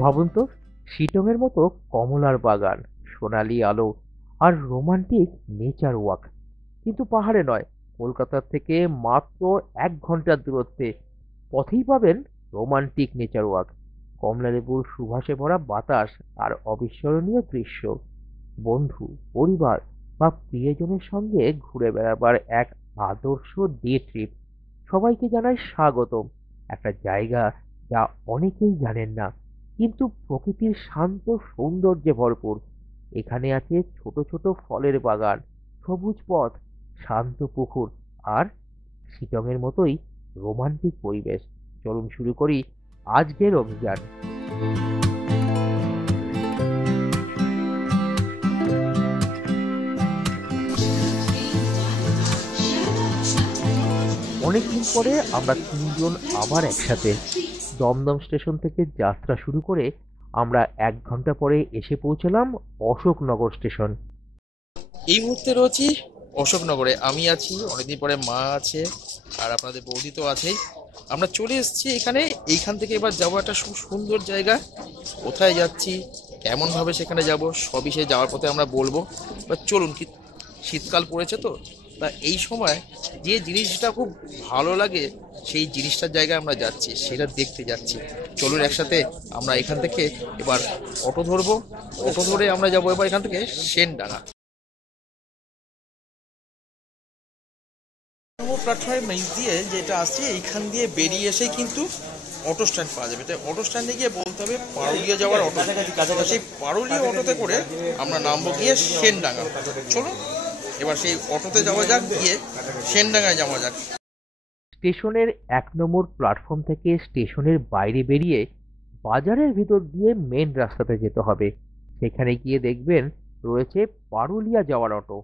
ভাবুন তো, শিটংয়ের মতো কমলার বাগান, সোনালি আলো আর রোমান্টিক নেচার ওয়াক, কিন্তু পাহাড়ে নয়, কলকাতার থেকে মাত্র 1 ঘন্টার দূরত্বে। পথেই পাবেন রোমান্টিক নেচার ওয়াক, কমলালেবুর সুবাসে ভরা বাতাস আর অবিস্মরণীয় দৃশ্য। বন্ধু, পরিবার বা প্রিয়জনের সঙ্গে ঘুরে বেড়াবার এক আদর্শ ডে ট্রিপ। সবাইকে জানাই স্বাগতম। একটা জায়গা যা অনেকেই জানেন না, কিন্তু প্রকৃতির শান্ত সৌন্দর্যে ভরপুর। এখানে আছে ছোট ছোট ফলের বাগান, সবুজ পথ, শান্ত পুকুর আর শিটংয়ের মতোই রোমান্টিক পরিবেশ। চলুন শুরু করি আজকের অভিযান। অনেকদিন পরে আমরা তিনজন আবার একসাথে। দমদম স্টেশন থেকে যাত্রা শুরু করে আমরা 1 ঘন্টা পরে এসে পৌঁছলাম অশোকনগর স্টেশন। এই মুহূর্তে রয়েছি অশোকনগরে। আমি আছি, অনেকদিন পরে মা আছে, আর আপনাদের বৌদি তো আছেই। আমরা চলে এসেছি এখানে। এইখান থেকে এবার যাবো একটা খুব সুন্দর জায়গা। কোথায় যাচ্ছি, কেমনভাবে সেখানে যাব, সবই সে যাওয়ার পথে আমরা বলবো। এবার চলুন, কি শীতকাল পড়েছে তো, তা এই সময় যে জিনিসটা খুব ভালো লাগে সেই জিনিসটার জায়গায় আমরা যাচ্ছি, সেটা দেখতে যাচ্ছি। চলুন একসাথে আমরা এখান থেকে এবার অটো ধরবো। অটো ধরে আমরা যাবো এবার এখান থেকে সেনডাঙ্গা। প্ল্যাটফর্মের নিচ দিয়ে যেটা আসছে, এইখান দিয়ে বেরিয়ে এসেই কিন্তু অটো স্ট্যান্ড পাওয়া যাবে। তাই অটো স্ট্যান্ডে গিয়ে বলতে হবে পারুলিয়া যাওয়ার অটো। সেই পারুলিয়া অটোতে করে আমরা নামবো গিয়ে সেনডাঙ্গা। চলুন এবার সেই অটোতে যাওয়া যাক, গিয়ে সেনডাঙ্গায় যাওয়া যাক। স্টেশনের 1 নম্বর প্ল্যাটফর্ম থেকে স্টেশনের বাইরে বেরিয়ে বাজারের ভিতর দিয়ে মেন রাস্তাতে যেতে হবে। সেখানে গিয়ে দেখবেন রয়েছে পারুলিয়া যাওয়ার অটো।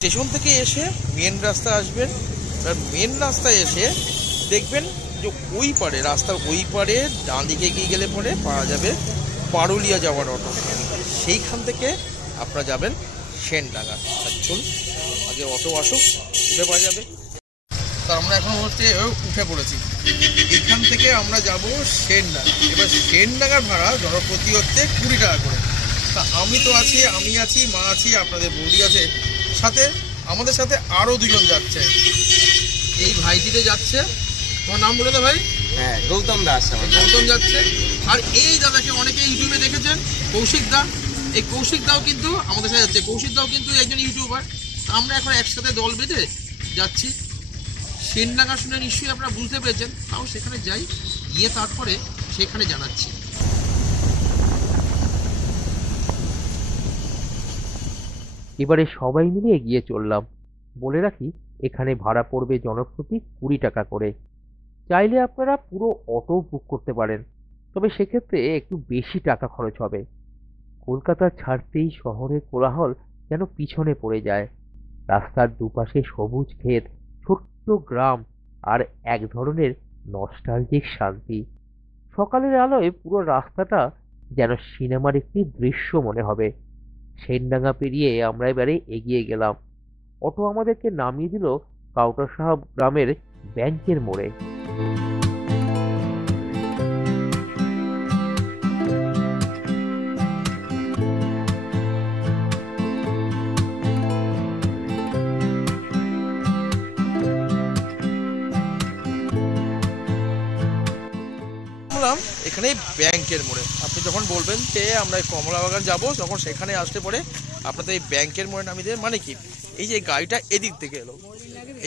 স্টেশন থেকে এসে মেন রাস্তা আসবেন। এবার মেন রাস্তায় এসে দেখবেন যে ওই পারে, রাস্তার ওই পারে ডান দিকে গিয়ে গেলে পরে পাওয়া যাবে পারুলিয়া যাওয়ার অটো। সেইখান থেকে আপনারা যাবেন সেনডাঙ্গা। আর চলুন আগে অটো আসুক, উঠে পাওয়া যাবে। তা আমরা এখন হচ্ছে উঠে পড়েছি। এইখান থেকে আমরা যাব সেনডাঙ্গা। এবার সেনডাঙ্গার ভাড়া জনপ্রতি হচ্ছে 20 টাকা করে। তা আমি তো আছি, আমি আছি, মা আছি, আপনাদের বৌদি আছে, সাথে আমাদের সাথে আরো দুজন যাচ্ছে। এই ভাইটিতে যাচ্ছে, তোমার নাম বলে দে ভাই। হ্যাঁ, গৌতম দাস। গৌতম যাচ্ছে। আর এই দাদাকে অনেকে ইউটিউবে দেখেছেন, কৌশিক দা। এই কৌশিক দাও কিন্তু আমাদের সাথে যাচ্ছে। কৌশিক দাও কিন্তু একজন ইউটিউবার। আমরা এখন একসাথে দল বেঁধে যাচ্ছি সেনডাঙ্গা। শুনে নিশ্চয়ই আপনারা বুঝতে পেরেছেন। তাও সেখানে যাই, গিয়ে তারপরে সেখানে জানাচ্ছি। এবারে সবাই মিলে এগিয়ে চললাম। বলে রাখি, এখানে ভাড়া পড়বে জনপ্রতি 20 টাকা করে। চাইলে আপনারা পুরো অটো বুক করতে পারেন, তবে সেক্ষেত্রে একটু বেশি টাকা খরচ হবে। কলকাতা ছাড়তেই শহরের কোলাহল যেন পিছনে পড়ে যায়। রাস্তার দুপাশে সবুজ ক্ষেত, ছোট্ট গ্রাম আর এক ধরনের নস্টালজিক শান্তি। সকালের আলোয় পুরো রাস্তাটা যেন সিনেমার একটি দৃশ্য মনে হবে। সেনডাঙ্গা পেরিয়ে আমরা এবারে এগিয়ে গেলাম। অটো আমাদেরকে নামিয়ে দিল কাউটা সাহাব গ্রামের ব্যাংকের মোড়ে। বললাম এখানে ব্যাংকের মোড়ে। আপনি যখন বলবেন যে আমরা কমলা বাগান যাবো, তখন সেখানে আসতে পরে আপনাদের এই ব্যাংকের মোড়ে নামিয়ে দেবেন। মানে কি, এই যে গাড়িটা এদিক থেকে এলো,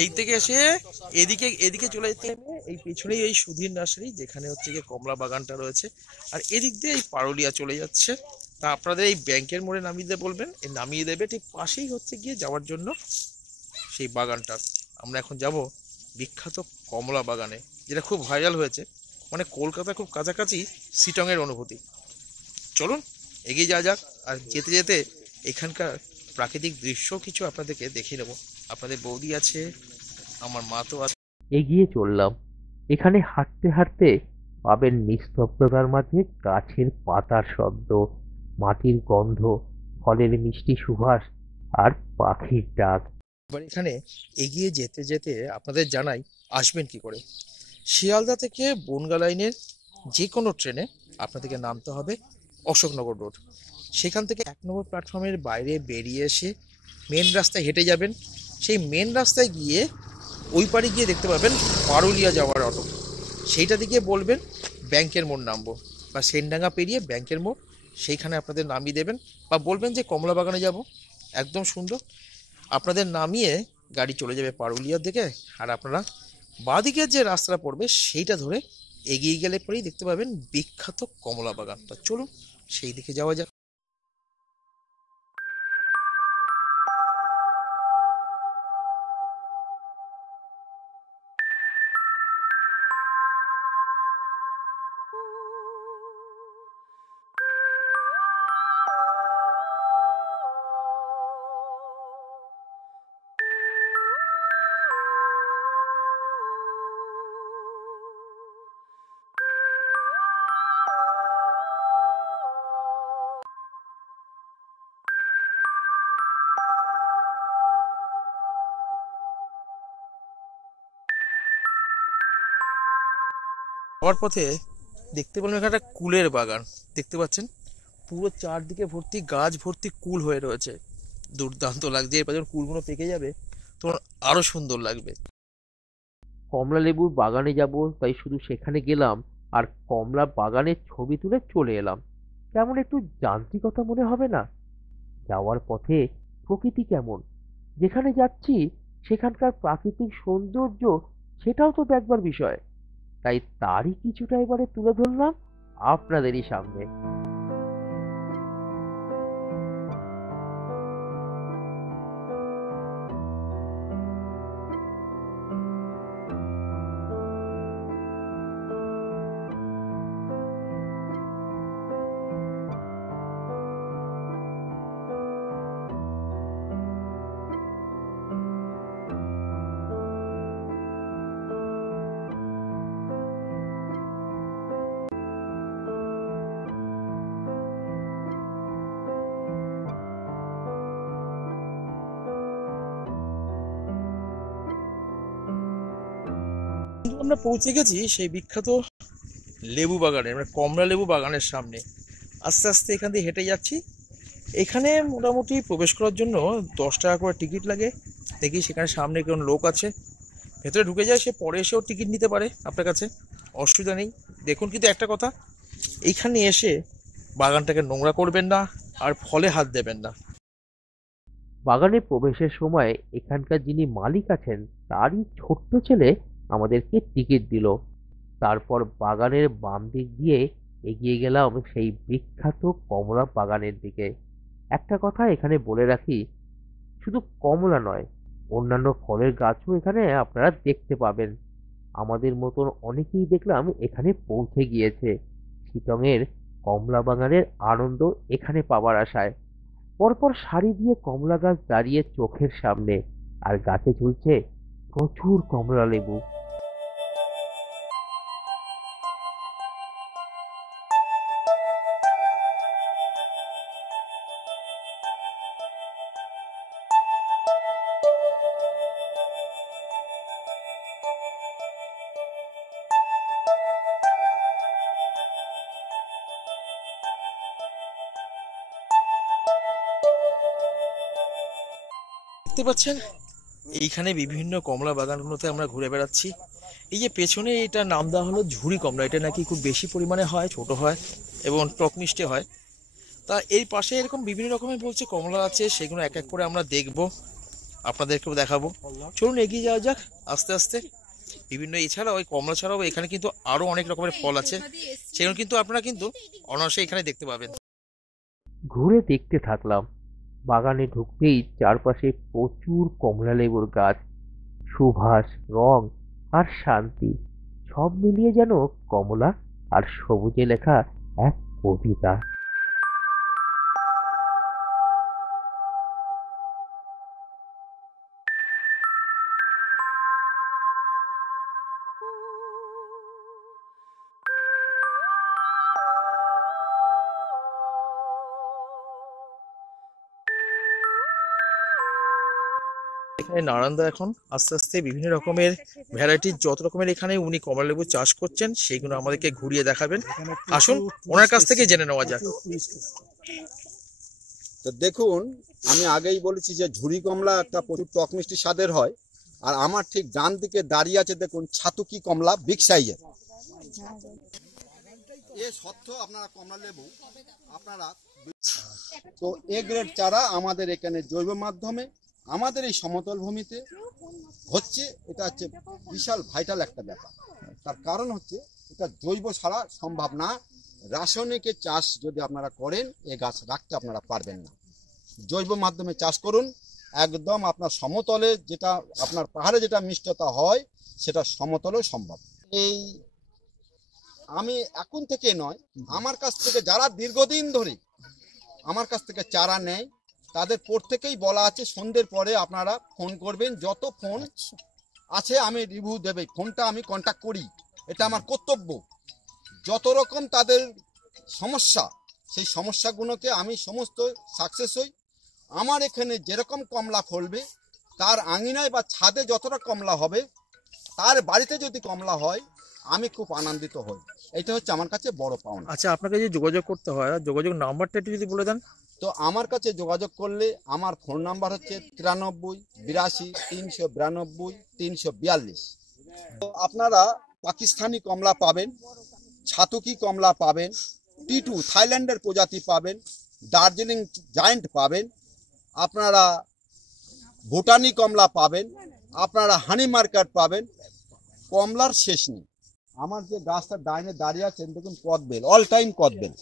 এই থেকে এসে এদিকে এদিকে চলে যেতে হবে। এই পিছনেই এই সুধীর নার্সারি, যেখানে হচ্ছে গিয়ে কমলা বাগানটা রয়েছে, আর এদিক দিয়ে এই পারুলিয়া চলে যাচ্ছে। তা আপনাদের এই ব্যাংকের মোড়ে নামিয়ে দিয়ে বলবেন, এই নামিয়ে দেবে। ঠিক পাশেই হচ্ছে গিয়ে যাওয়ার জন্য সেই বাগানটা। আমরা এখন যাব বিখ্যাত কমলা বাগানে, যেটা খুব ভাইরাল হয়েছে। মানে কলকাতা খুব কাছাকাছি শিটংয়ের অনুভূতি। চলুন এগিয়ে যাওয়া যাক। আর যেতে যেতে এখানকার প্রাকৃতিক দৃশ্য কিছু আপনাদেরকে দেখিয়ে নেবো। আপনাদের বৌদি আছে, আমার মা তো আছে। এগিয়ে চললাম। এখানে হাঁটতে হাঁটতে পাবেন নিস্তব্ধতার মাঝে গাছের পাতার শব্দ, মাটির গন্ধ, ফলের মিষ্টি সুবাস আর পাখির ডাক। এবার এখানে এগিয়ে যেতে যেতে আপনাদের জানাই আসবেন কি করে। শিয়ালদা থেকে বনগা লাইনের যে কোনো ট্রেনে আপনাদেরকে নামতে হবে অশোকনগর রোড। সেখান থেকে 1 নম্বর প্ল্যাটফর্মের বাইরে বেরিয়ে এসে মেন রাস্তায় হেঁটে যাবেন। সেই মেন রাস্তায় গিয়ে ওই পারে গিয়ে দেখতে পাবেন পারুলিয়া যাওয়ার অটো। সেইটা দিকে বলবেন ব্যাংকের মোড় নামবো, বা সেনডাঙ্গা পেরিয়ে ব্যাংকের মোড়, সেইখানে আপনাদের নামিয়ে দেবেন। বা বলবেন যে কমলা বাগানে যাব, একদম সুন্দর আপনাদের নামিয়ে গাড়ি চলে যাবে পারুলিয়ার দিকে। আর আপনারা বাঁদিকের যে রাস্তাটা পড়বে সেইটা ধরে এগিয়ে গেলে পরেই দেখতে পাবেন বিখ্যাত কমলা বাগানটা। চলুন সেই দিকে যাওয়া যাক। যাওয়ার পথে দেখতে পেলাম এখানে একটা কুলের বাগান। দেখতে পাচ্ছেন পুরো চারদিকে ভর্তি গাছ, ভর্তি কুল হয়ে রয়েছে। দুর্দান্ত লাগছে। এরপর যখন কুলগুলো পেকে যাবে তখন আরো সুন্দর লাগবে। কমলা লেবুর বাগানে যাব তাই শুধু সেখানে গেলাম আর কমলা বাগানের ছবি তুলে চলে এলাম। কেমন একটু যান্ত্রিকতা মনে হবে না? যাওয়ার পথে প্রকৃতি কেমন, যেখানে যাচ্ছি সেখানকার প্রাকৃতিক সৌন্দর্য, সেটাও তো দেখবার বিষয়। তাই তারই কিছুটা এবারে তুলে ধরলাম আপনাদেরই সামনে। কিন্তু আমরা পৌঁছে গেছি সেই বিখ্যাত লেবু বাগানে, মানে কমলা লেবু বাগানের সামনে। আস্তে আস্তে এখান দিয়ে হেঁটে যাচ্ছি। এখানে মোটামুটি প্রবেশ করার জন্য 10 টাকা করে টিকিট লাগে। দেখি সেখানে সামনে কোন লোক আছে, ভেতরে ঢুকে যায়, সে পরে এসেও টিকিট নিতে পারে আপনার কাছে, অসুবিধা নেই। দেখুন কিন্তু একটা কথা, এইখানে এসে বাগানটাকে নোংরা করবেন না আর ফলে হাত দেবেন না। বাগানে প্রবেশের সময় এখানকার যিনি মালিক আছেন তারই ছোট্ট ছেলে আমাদেরকে টিকিট দিল। তারপর বাগানের বাম দিক দিয়ে এগিয়ে গেলাম সেই বিখ্যাত কমলা বাগানের দিকে। একটা কথা এখানে বলে রাখি, শুধু কমলা নয়, অন্যান্য ফলের গাছও এখানে আপনারা দেখতে পাবেন। আমাদের মতন অনেকেই দেখলাম এখানে পৌঁছে গিয়েছে শিলংয়ের কমলা বাগানের আনন্দ এখানে পাওয়ার আশায়। পরপর সারি দিয়ে কমলা গাছ দাঁড়িয়ে চোখের সামনে, আর গাছে ঝুলছে প্রচুর কমলা লেবু। দেখতে পাচ্ছেন এইখানে বিভিন্ন কমলা বাগানগুলোতে আমরা ঘুরে বেড়াচ্ছি। এই যে পেছনে এটা নাম দেওয়া হলো ঝুরি কমলা, এটা নাকি খুব বেশি পরিমাণে হয়, ছোট হয় এবং টক মিষ্টি হয়। তা এই পাশে এরকম বিভিন্ন রকমের বলছে কমলা আছে, সেগুলো এক এক করে আমরা দেখব, আপনাদেরকেও দেখাবো। চলুন এগিয়ে যাওয়া যাক আস্তে আস্তে। বিভিন্ন এছাড়াও ওই কমলা ছাড়াও এখানে কিন্তু আরো অনেক রকমের ফল আছে, সেগুলো কিন্তু আপনারা কিন্তু অনায়াসে এখানে দেখতে পাবেন। ঘুরে দেখতে থাকলাম। বাগানে ঢুকতেই চারপাশে প্রচুর কমলা লেবুর গাছ, সুবাস, রং আর শান্তি সব মিলিয়ে যেন কমলা আর সবুজে লেখা এক কবিতা। এখানে নারায়ণদা এখন আস্তে আস্তে বিভিন্ন রকমের ভ্যারাইটির যত রকমের এখানে উনি কমলালেবু চাষ করছেন সেইগুলো আমাদেরকে ঘুরিয়ে দেখাবেন। আসুন ওনার কাছ থেকে জেনে নেওয়া যাক। তো দেখুন, আমি আগেই বলেছি যে ঝুরি কমলা একটা প্রচুর টক মিষ্টি স্বাদের হয়। আর আমার ঠিক ডান দিকে দাঁড়িয়ে আছে দেখুন ছাতুকি কমলা, বিগ সাইজের। এ সত্ত্বেও আপনারা কমলা লেবু আপনারা তো এ গ্রেড চারা আমাদের এখানে জৈব মাধ্যমে আমাদের এই সমতল ভূমিতে হচ্ছে। এটা হচ্ছে বিশাল ভাইটাল একটা ব্যাপার। তার কারণ হচ্ছে এটা জৈব ছাড়া সম্ভব না। রাসায়নিকের চাষ যদি আপনারা করেন এ গাছ রাখতে আপনারা পারবেন না। জৈব মাধ্যমে চাষ করুন, একদম আপনার সমতলে যেটা আপনার পাহাড়ে যেটা মিষ্টতা হয় সেটা সমতলেও সম্ভব। এই আমি এখন থেকে নয়, আমার কাছ থেকে যারা দীর্ঘদিন ধরে আমার কাছ থেকে চারা নেয় তাদের প্রত্যেকেই বলা আছে সন্ধ্যের পরে আপনারা ফোন করবেন। যত ফোন আছে আমি রিভিউ দেবে, ফোনটা আমি কন্ট্যাক্ট করি, এটা আমার কর্তব্য। যত রকম তাদের সমস্যা সেই সমস্যাগুলোকে আমি সমস্ত সাকসেস হই। আমার এখানে যেরকম কমলা ফলবে তার আঙিনায় বা ছাদে যতটা কমলা হবে তার বাড়িতে যদি কমলা হয় আমি খুব আনন্দিত হই। এটা হচ্ছে আমার কাছে বড় পাওনা। আচ্ছা, আপনাকে যে যোগাযোগ করতে হয়, যোগাযোগ নাম্বারটা একটু যদি বলে দেন। তো আমার কাছে যোগাযোগ করলে আমার ফোন নাম্বার হচ্ছে 93 82 392 342। তো আপনারা পাকিস্তানি কমলা পাবেন, ছাতুকি কমলা পাবেন, টিটু থাইল্যান্ডের প্রজাতি পাবেন, দার্জিলিং জায়েন্ট পাবেন, আপনারা ভুটানি কমলা পাবেন, আপনারা হানি মার্কেট পাবেন। কমলার শেষ নেই। আমার যে গাছটা ডাইনে দাঁড়িয়ে আছেন দেখুন কদবেল, অল টাইম কদবেল।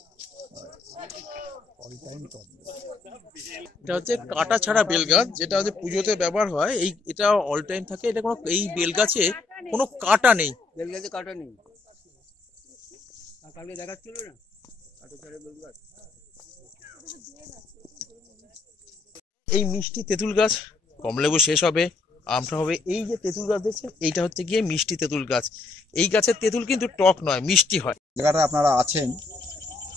এটা হচ্ছে কাটা ছাড়া বেল গাছ, যেটা হচ্ছে পুজোতে ব্যবহার হয়। এটা অল টাইম থাকে। এটা কোনো এই বেল গাছে কোনো কাটা নেই। বেল গাছে কাটা নেই, কালকে দেখাচ্ছিল না কাটা ছাড়া বেল গাছ। এই মিষ্টি তেঁতুল গাছ, কমলালেবু শেষ হবে, আমটা হবে। এই যে তেঁতুল গাছ দেখছেন, এইটা হচ্ছে গিয়ে মিষ্টি তেঁতুল গাছ। এই গাছের তেঁতুল কিন্তু টক নয়, মিষ্টি হয়। জায়গাটা আপনারা আছেন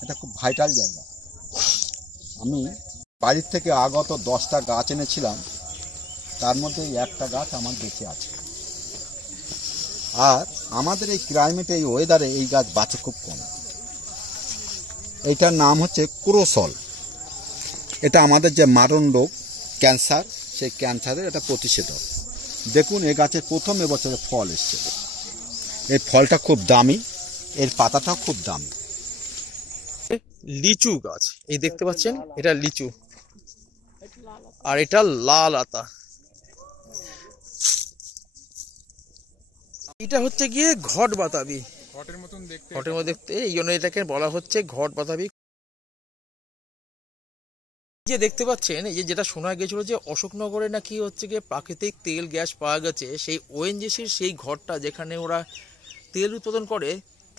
এটা খুব ভাইটাল জায়গা। আমি বাড়ির থেকে আগত 10টা গাছ এনেছিলাম, তার মধ্যে একটা গাছ আমার বেঁচে আছে। আর আমাদের এই ক্লাইমেটে, এই ওয়েদারে এই গাছ বাঁচে খুব কম। এইটার নাম হচ্ছে ক্রোসল। এটা আমাদের যে মারণ রোগ ক্যান্সার, সেই ক্যান্সারের এটা প্রতিষেধক। দেখুন এই গাছের প্রথম এবছরে ফল এসছে। এই ফলটা খুব দামি, এর পাতাটাও খুব দামি। লিচু গাছ, এই দেখতে পাচ্ছেন, এটা লিচু, আর এটা লাল আতা। এটা হচ্ছে গিয়ে ঘট বাতাবি, ঘটের মতো দেখতে, এই জন্য এটাকে বলা হচ্ছে ঘট বাতাবি। যে দেখতে পাচ্ছেন, এই যেটা শোনা গেছিল যে অশোকনগরে নাকি হচ্ছে গিয়ে প্রাকৃতিক তেল গ্যাস পাওয়া গেছে, সেই ওএনজিসির সেই ঘরটা যেখানে ওরা তেল উৎপাদন করে,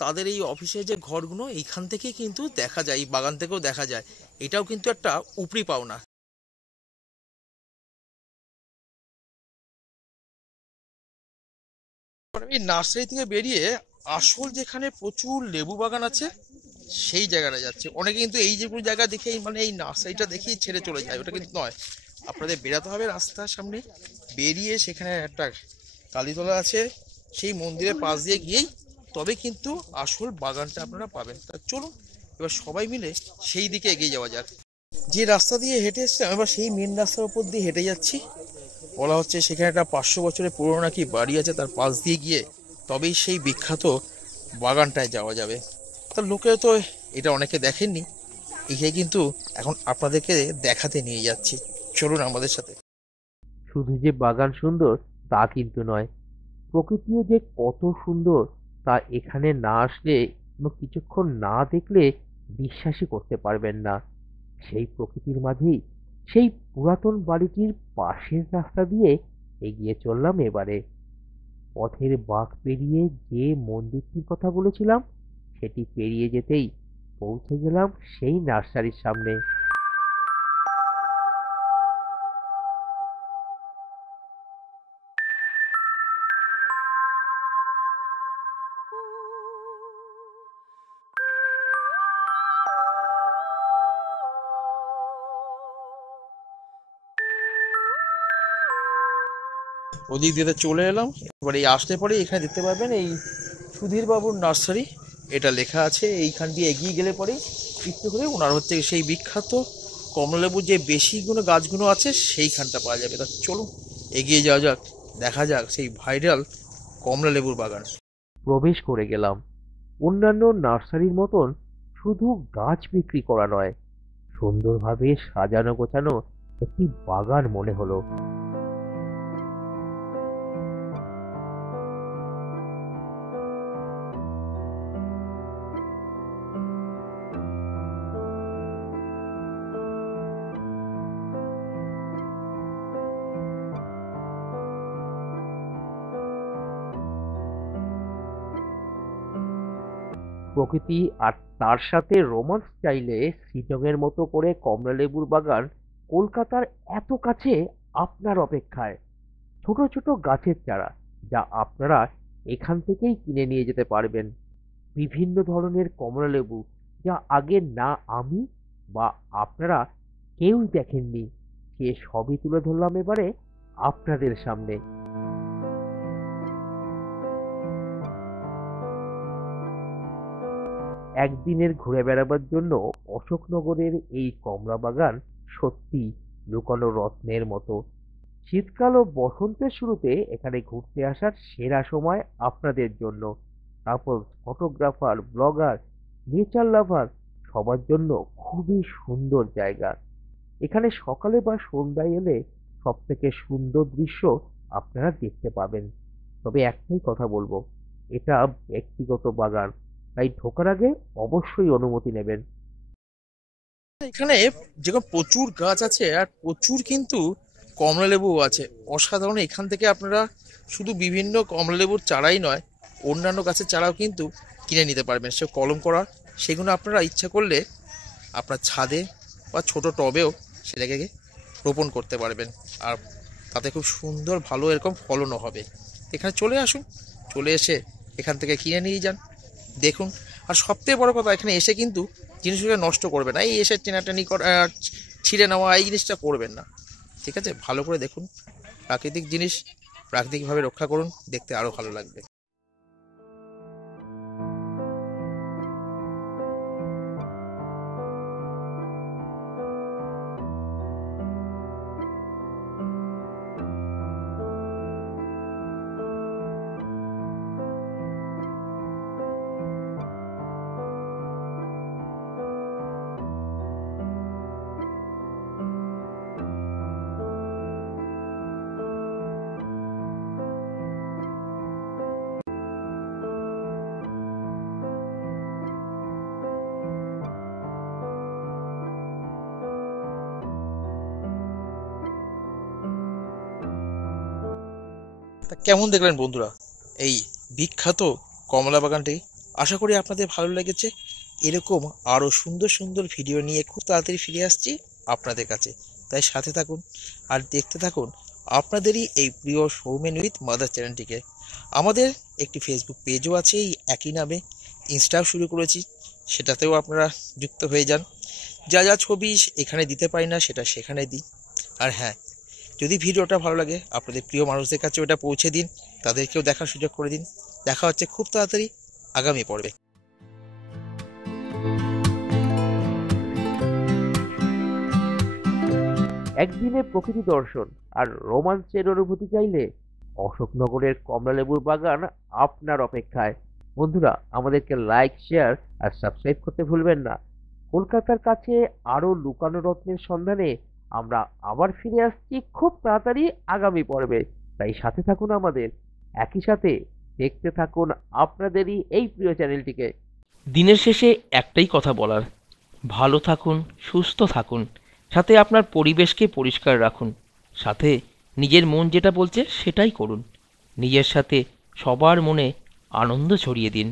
তাদের এই অফিসের যে ঘরগুলো এইখান থেকেই কিন্তু দেখা যায়, এই বাগান থেকেও দেখা যায়। এটাও কিন্তু একটা উপরি পাওনা। এই নার্সারি থেকে বেরিয়ে আসল যেখানে প্রচুর লেবু বাগান আছে সেই জায়গাটা যাচ্ছে। অনেকে কিন্তু এই যেগুলো জায়গা দেখেই, মানে এই নার্সারিটা দেখেই ছেড়ে চলে যায়, ওটা কিন্তু নয়। আপনাদের বেরাতে হবে রাস্তার সামনে, বেরিয়ে সেখানে একটা কালীতলা আছে, সেই মন্দিরের পাশ দিয়ে গিয়েই তবে কিন্তু আসল বাগানটা আপনারা পাবেন। তা চলুন এবার সবাই মিলে সেই দিকে এগিয়ে যাওয়া যাক। যে রাস্তা দিয়ে হেঁটে এসছে, এবার সেই মেন রাস্তার উপর দিয়ে হেঁটে যাচ্ছি। বলা হচ্ছে সেখানে একটা 500 বছরের পুরনো নাকি বাড়ি আছে, তার পাশ দিয়ে গিয়ে তবেই সেই বিখ্যাত বাগানটায় যাওয়া যাবে। তার লোকেও তো এটা অনেকে দেখেননি, এখানে কিন্তু এখন আপনাদেরকে দেখাতে নিয়ে যাচ্ছি। চলুন আমাদের সাথে। শুধু যে বাগান সুন্দর তা কিন্তু নয়, প্রকৃতিও যে কত সুন্দর তা এখানে না আসলে কিছুক্ষণ না দেখলে বিশ্বাসই করতে পারবেন না। সেই প্রকৃতির মাঝেই সেই পুরাতন বাড়িটির পাশের রাস্তা দিয়ে এগিয়ে চললাম এবারে। পথের বাঁক পেরিয়ে যে মন্দিরটির কথা বলেছিলাম সেটি পেরিয়ে যেতেই পৌঁছে গেলাম সেই নার্সারির সামনে। ওদিক দিয়ে চলে এলাম। এবার এই আসতে পরে এখানে দেখতে পাবেন এই সুধীর বাবুর নার্সারি এটা লেখা আছে। এইখান দিয়ে এগিয়ে গেলে পরে একটু করে ওনার হচ্ছে সেই বিখ্যাত কমলালেবুর যে বেশিগুলো গাছগুলো আছে সেইখানটা পাওয়া যাবে। তা চলুন এগিয়ে যাওয়া যাক, দেখা যাক সেই ভাইরাল কমলালেবুর বাগান। প্রবেশ করে গেলাম। অন্যান্য নার্সারির মতন শুধু গাছ বিক্রি করা নয়, সুন্দরভাবে সাজানো গোছানো একটি বাগান মনে হলো। প্রকৃতি আর তার সাথে রোমান্স চাইলে শিটংয়ের মতো করে কমলালেবুর বাগান কলকাতার এত কাছে আপনার অপেক্ষায়। ছোট ছোট গাছের চারা যা আপনারা এখান থেকেই কিনে নিয়ে যেতে পারবেন। বিভিন্ন ধরনের কমলালেবু যা আগে না আমি বা আপনারা কেউই দেখেননি, সে সবই তুলে ধরলাম এবারে আপনাদের সামনে। একদিনের ঘুরে বেড়াবার জন্য অশোকনগরের এই কমলা বাগান সত্যি লুকানো রত্নের মতো। শীতকাল ও বসন্তের শুরুতে এখানে ঘুরতে আসার সেরা সময় আপনাদের জন্য। তারপর ফটোগ্রাফার, ব্লগার, নেচার লাভার সবার জন্য খুবই সুন্দর জায়গা। এখানে সকালে বা সন্ধ্যায় এলে সব থেকে সুন্দর দৃশ্য আপনারা দেখতে পাবেন। তবে একটাই কথা বলবো, এটা ব্যক্তিগত বাগান, তাই ঢোকার আগে অবশ্যই অনুমতি নেবেন। এখানে যেরকম প্রচুর গাছ আছে আর প্রচুর কিন্তু কমলালেবু আছে অসাধারণ। এখান থেকে আপনারা শুধু বিভিন্ন কমলালেবুর চারাই নয়, অন্যান্য গাছের চারাও কিন্তু কিনে নিতে পারবেন। সে কলম করা, সেগুলো আপনারা ইচ্ছা করলে আপনার ছাদে বা ছোট টবেও সেটাকে রোপণ করতে পারবেন, আর তাতে খুব সুন্দর ভালো এরকম ফলনও হবে। এখানে চলে আসুন, চলে এসে এখান থেকে কিনে নিয়ে যান, দেখুন। আর সবথেকে বড় কথা, এখানে এসে কিন্তু জিনিসগুলো নষ্ট করবে না। এই এসে টেনাটানি করা, ছিঁড়ে নেওয়া, এই জিনিসটা করবেন না, ঠিক আছে? ভালো করে দেখুন, প্রাকৃতিক জিনিস প্রাকৃতিকভাবে রক্ষা করুন, দেখতে আরও ভালো লাগবে। তা কেমন দেখলেন বন্ধুরা এই বিখ্যাত কমলা বাগানটি? আশা করি আপনাদের ভালো লেগেছে। এরকম আরও সুন্দর সুন্দর ভিডিও নিয়ে খুব তাড়াতাড়ি ফিরে আসছি আপনাদের কাছে, তাই সাথে থাকুন আর দেখতে থাকুন আপনাদেরই এই প্রিয় সৌমেন উইথ মাদার চ্যানেলটিকে। আমাদের একটি ফেসবুক পেজও আছে এই একই নামে, ইনস্টাও শুরু করেছি, সেটাতেও আপনারা যুক্ত হয়ে যান। যা যা ছবি এখানে দিতে পারি না সেটা সেখানে দিই। আর হ্যাঁ, যদি ভিডিওটা ভালো লাগে আপনাদের প্রিয় মানুষদের কাছে ওটা পৌঁছে দিন, তাদেরকেও দেখার সুযোগ করে দিন। দেখা হচ্ছে খুব তাড়াতাড়ি আগামী পর্বে। একদিনে প্রকৃতি দর্শন আর রোমাঞ্চের অনুভূতি চাইলে অশোকনগরের কমলালেবুর বাগান আপনার অপেক্ষায়। বন্ধুরা, আমাদেরকে লাইক, শেয়ার আর সাবস্ক্রাইব করতে ভুলবেন না। কলকাতার কাছে আরো লুকানো রত্নের সন্ধানে আমরা আবার ফিরে আসছি খুব তাড়াতাড়ি আগামী পর্বে, তাই সাথে থাকুন আমাদের। একই সাথে দেখতে থাকুন আপনাদেরই এই প্রিয় চ্যানেলটিকে। দিনের শেষে একটাই কথা বলার, ভালো থাকুন, সুস্থ থাকুন, সাথে আপনার পরিবেশকে পরিষ্কার রাখুন, সাথে নিজের মন যেটা বলছে সেটাই করুন, নিজের সাথে সবার মনে আনন্দ ছড়িয়ে দিন।